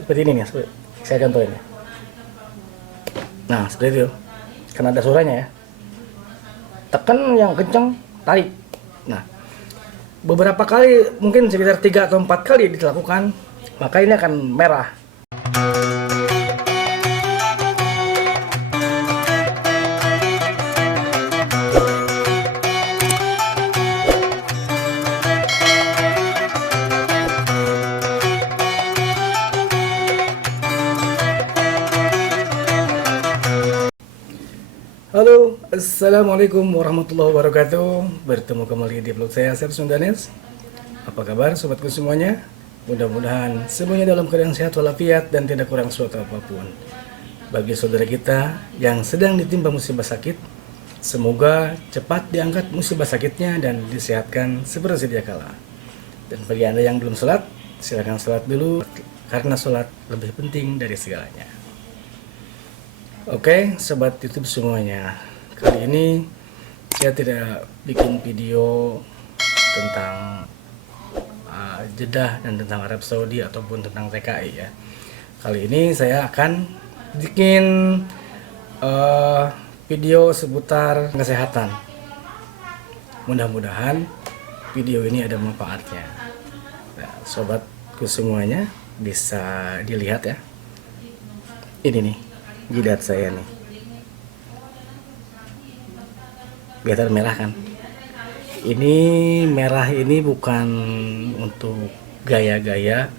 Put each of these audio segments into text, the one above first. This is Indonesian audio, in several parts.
seperti ini nih, saya contohin ya. Nah, seperti itu. Kan ada suaranya ya. Tekan yang kencang, tarik. Nah, beberapa kali, mungkin sekitar 3 atau 4 kali dilakukan, maka ini akan merah. Halo, assalamualaikum warahmatullahi wabarakatuh. Bertemu kembali di vlog saya, Asep Sundanes. Apa kabar sobatku semuanya? Mudah-mudahan semuanya dalam keadaan sehat walafiat dan tidak kurang suatu apapun. Bagi saudara kita yang sedang ditimpa musibah sakit, semoga cepat diangkat musibah sakitnya dan disehatkan seperti sedia kala. Dan bagi Anda yang belum sholat, silakan sholat dulu karena sholat lebih penting dari segalanya. Oke, sobat YouTube semuanya. Kali ini saya tidak bikin video tentang Jeddah dan tentang Arab Saudi ataupun tentang TKI ya. Kali ini saya akan bikin video seputar kesehatan. Mudah-mudahan video ini ada manfaatnya. Nah, sobatku semuanya bisa dilihat ya. Ini nih jidat saya nih, kelihatan merah kan? Ini merah ini bukan untuk gaya-gaya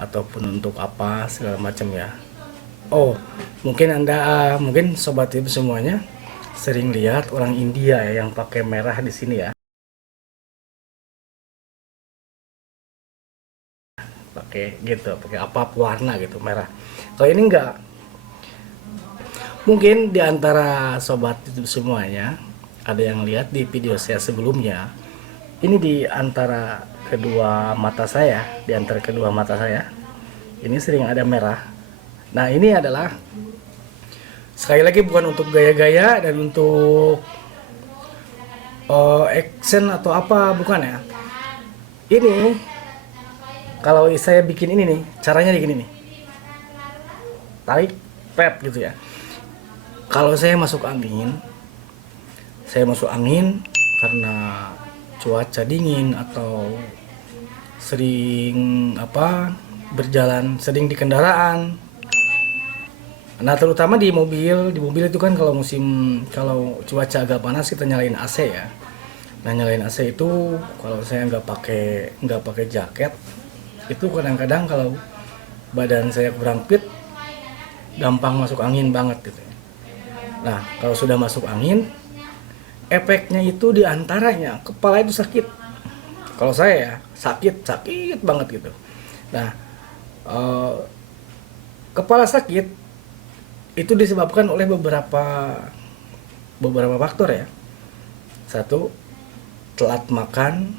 ataupun untuk apa segala macam ya. Oh, mungkin Anda, mungkin sobat ibu semuanya sering lihat orang India ya yang pakai merah di sini ya. Pakai gitu, pakai apa warna gitu merah. Kalau ini enggak. Mungkin di antara sobat YouTube semuanya ada yang lihat di video saya sebelumnya. Ini di antara kedua mata saya, ini sering ada merah. Nah, ini adalah sekali lagi bukan untuk gaya-gaya dan untuk action atau apa, bukan ya. Ini kalau saya bikin ini nih, caranya begini nih. Tarik, pet gitu ya. Kalau saya masuk angin karena cuaca dingin atau sering berjalan sering di kendaraan. Nah, terutama di mobil itu kan kalau cuaca agak panas kita nyalain AC ya. Nah, nyalain AC itu kalau saya nggak pakai jaket, itu kadang-kadang kalau badan saya kurang fit gampang masuk angin banget gitu. Nah, kalau sudah masuk angin, efeknya itu diantaranya kepala itu sakit. Kalau saya ya sakit banget gitu. Nah, kepala sakit itu disebabkan oleh beberapa faktor ya. Satu, telat makan.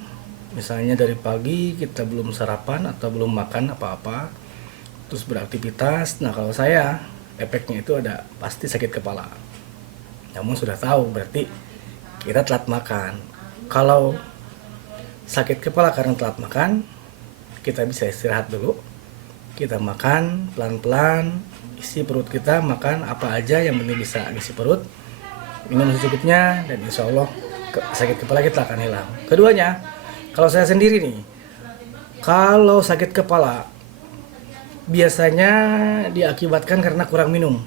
Misalnya dari pagi kita belum sarapan atau belum makan apa-apa, terus beraktivitas. Nah, kalau saya efeknya itu ada pasti sakit kepala. Namun sudah tahu berarti kita telat makan. Kalau sakit kepala karena telat makan, kita bisa istirahat dulu. Kita makan pelan-pelan, isi perut kita, makan apa aja yang penting bisa isi perut. Minum secukupnya dan insya Allah sakit kepala kita akan hilang. Keduanya, kalau saya sendiri nih, kalau sakit kepala biasanya diakibatkan karena kurang minum.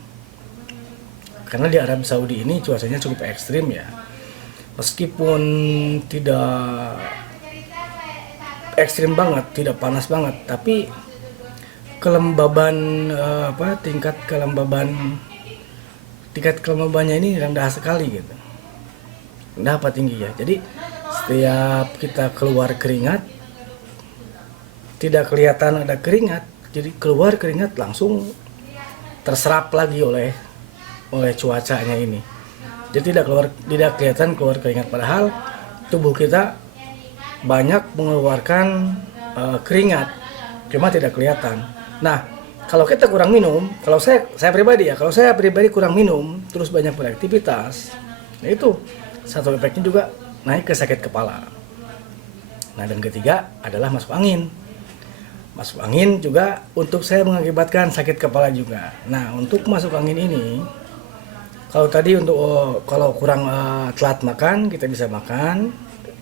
Karena di Arab Saudi ini cuacanya cukup ekstrim ya. Meskipun tidak ekstrim banget, tidak panas banget, tapi kelembaban tingkat kelembabannya ini rendah sekali gitu. Rendah apa tinggi ya. Jadi setiap kita keluar keringat tidak kelihatan ada keringat, jadi keluar keringat langsung terserap lagi oleh cuacanya ini. Jadi tidak kelihatan keluar keringat, padahal tubuh kita banyak mengeluarkan keringat, cuma tidak kelihatan. Nah, kalau kita kurang minum, kalau saya pribadi kurang minum, terus banyak beraktivitas, nah itu satu efeknya juga naik ke sakit kepala. Nah, dan ketiga adalah masuk angin. Masuk angin juga untuk saya mengakibatkan sakit kepala juga. Nah, untuk masuk angin ini, kalau tadi untuk kalau kurang telat makan, kita bisa makan,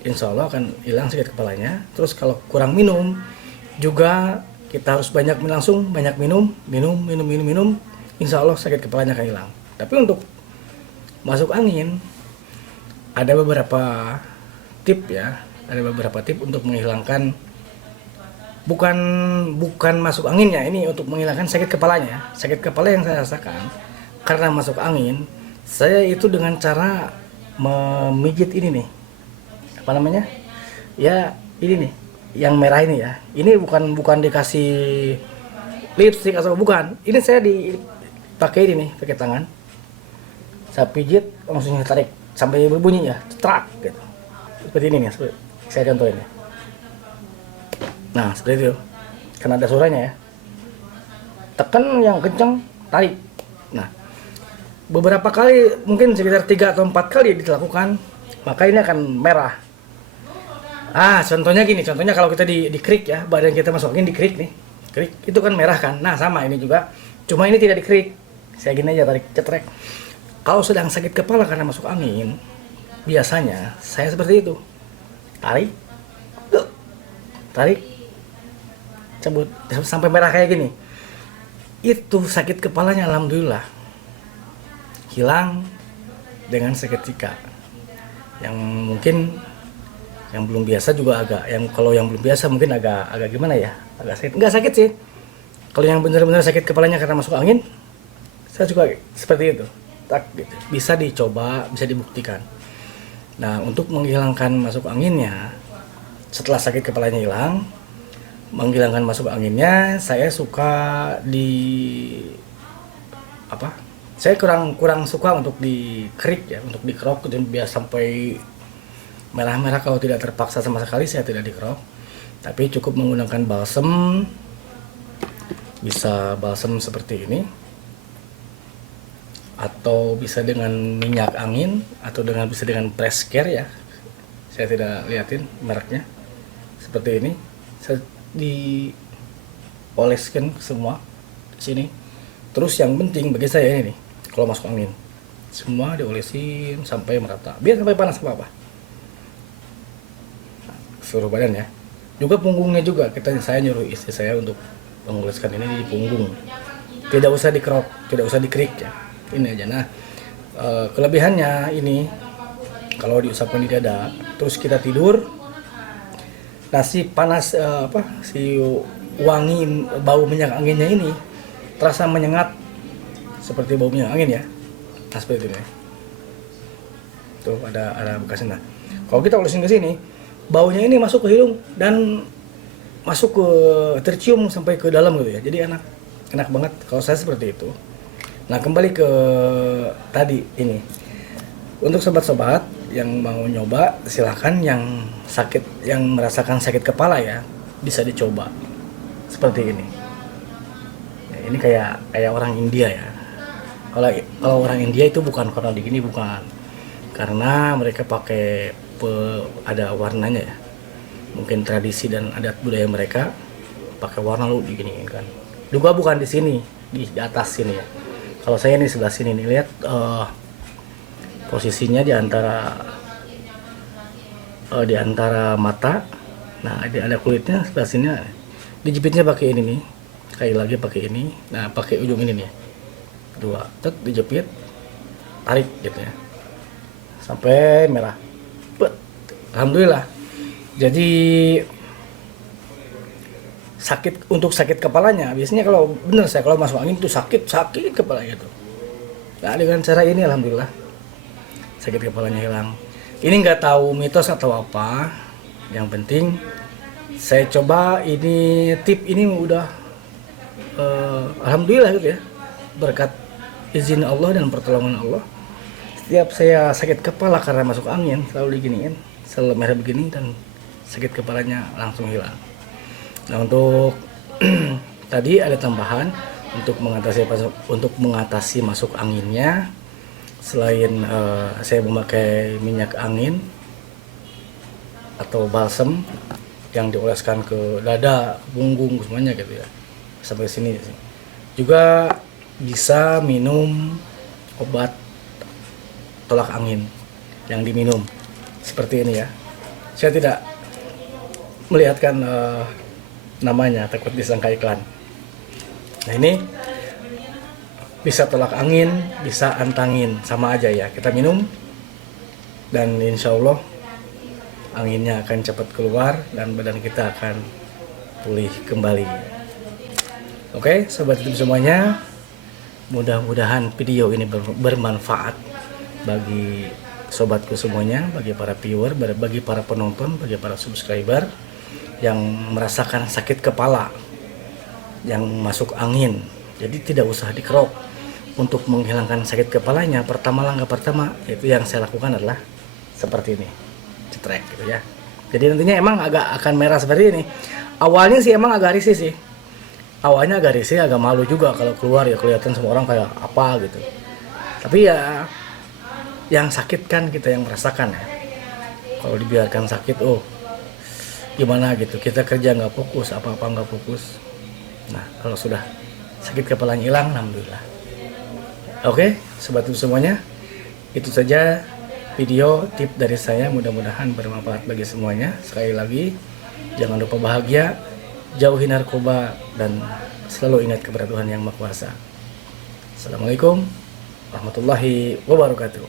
insya Allah akan hilang sakit kepalanya. Terus kalau kurang minum, juga kita harus langsung banyak minum, insya Allah sakit kepalanya akan hilang. Tapi untuk masuk angin, ada beberapa tip ya, ada beberapa tip untuk menghilangkan bukan masuk anginnya, ini untuk menghilangkan sakit kepalanya. Sakit kepala yang saya rasakan karena masuk angin, saya itu dengan cara memijit ini nih, apa namanya ya, ini nih yang merah ini ya. Ini bukan dikasih lipstick atau bukan, ini saya dipakai ini nih, pakai tangan, saya pijit langsung tarik sampai berbunyi ya, cetrak gitu, seperti ini nih, saya contohin ya. Nah, seperti itu. Karena ada suaranya ya. Tekan yang kencang, tarik. Nah, beberapa kali, mungkin sekitar 3 atau 4 kali dilakukan, maka ini akan merah. Contohnya gini, contohnya kalau kita di krik ya, badan kita masuk angin di krik nih. Krik, itu kan merah kan. Nah, sama ini juga. Cuma ini tidak di krik. Saya gini aja, tarik, cetrek. Kalau sedang sakit kepala karena masuk angin, biasanya saya seperti itu. Tarik, cabut sampai merah kayak gini. Itu sakit kepalanya alhamdulillah hilang dengan seketika. Yang mungkin yang belum biasa juga kalau yang belum biasa mungkin agak gimana ya, agak sakit. Enggak sakit sih. Kalau yang benar-benar sakit kepalanya karena masuk angin, saya juga seperti itu. Gitu. Bisa dicoba, bisa dibuktikan. Nah, untuk menghilangkan masuk anginnya, setelah sakit kepalanya hilang, menghilangkan masuk anginnya, saya suka saya kurang suka untuk di krik ya, untuk dikerok dan biar sampai merah-merah. Kalau tidak terpaksa sama sekali saya tidak dikerok, tapi cukup menggunakan balsem, bisa balsem seperti ini, atau bisa dengan minyak angin, atau bisa dengan press care ya, saya tidak liatin mereknya, seperti ini. Saya dioleskan semua sini. Terus yang penting bagi saya ini nih, kalau masuk angin semua diolesin sampai merata, biar sampai panas apa seluruh badan ya. Juga punggungnya juga saya nyuruh istri saya untuk mengoleskan ini di punggung, tidak usah dikerok, tidak usah dikrik ya, ini aja. Nah, kelebihannya ini kalau diusapkan di dada terus kita tidur, si panas si wangi bau minyak anginnya ini terasa menyengat seperti bau minyak angin ya. Nah, seperti ini. Tuh ada bekasnya. Nah, kalau kita olesin ke sini, baunya ini masuk ke hidung dan masuk ke tercium sampai ke dalam gitu ya. Jadi enak banget kalau saya seperti itu. Nah, kembali ke tadi ini. Untuk sobat-sobat yang mau nyoba, silahkan yang merasakan sakit kepala ya, bisa dicoba seperti ini. Ya, ini kayak orang India ya. Kalau orang India itu bukan karena begini, bukan. Karena mereka pakai ada warnanya ya. Mungkin tradisi dan adat budaya mereka pakai warna lu diginiin kan. Juga bukan di sini, di atas sini ya. Kalau saya ini sebelah sini nih, lihat posisinya di antara mata. Nah, ada kulitnya sebelah sini. Dijepitnya pakai ini nih. Sekali lagi pakai ini. Nah, pakai ujung ini nih. Dua, dijepit, tarik gitu ya. Sampai merah. Alhamdulillah. Jadi untuk sakit kepalanya, biasanya kalau masuk angin itu sakit kepala gitu. Nah, dengan cara ini alhamdulillah sakit kepalanya hilang. Ini nggak tahu mitos atau apa, yang penting saya coba ini, tip ini udah alhamdulillah gitu ya, berkat izin Allah dan pertolongan Allah. Setiap saya sakit kepala karena masuk angin selalu diginiin, selalu merah begini dan sakit kepalanya langsung hilang. Nah, untuk tadi ada tambahan untuk mengatasi masuk anginnya. Selain saya memakai minyak angin atau balsem, yang dioleskan ke dada, ke punggung, semuanya gitu ya, sampai sini. Juga bisa minum obat tolak angin yang diminum seperti ini ya. Saya tidak melihatkan namanya, takut disangka iklan. Nah ini bisa tolak angin, bisa antangin, sama aja ya. Kita minum dan insya Allah anginnya akan cepat keluar dan badan kita akan pulih kembali. Oke, sobat YouTube semuanya, mudah-mudahan video ini bermanfaat bagi sobatku semuanya, bagi para viewer, bagi para penonton, bagi para subscriber yang merasakan sakit kepala, yang masuk angin. Jadi tidak usah dikerok. Untuk menghilangkan sakit kepalanya, langkah pertama itu yang saya lakukan adalah seperti ini, cetrek gitu ya. Jadi nantinya emang akan merah seperti ini. Awalnya sih emang agak risih sih. Awalnya agak risih, agak malu juga kalau keluar ya, kelihatan semua orang kayak apa gitu. Tapi ya yang sakit kan kita yang merasakan ya. Kalau dibiarkan sakit, gimana gitu, kita kerja nggak fokus, apa-apa nggak fokus. Nah kalau sudah sakit kepalanya hilang, alhamdulillah. Oke, sobat semuanya, itu saja video tip dari saya, mudah-mudahan bermanfaat bagi semuanya. Sekali lagi, jangan lupa bahagia, jauhi narkoba, dan selalu ingat kepada Tuhan Yang Maha Kuasa. Assalamualaikum warahmatullahi wabarakatuh.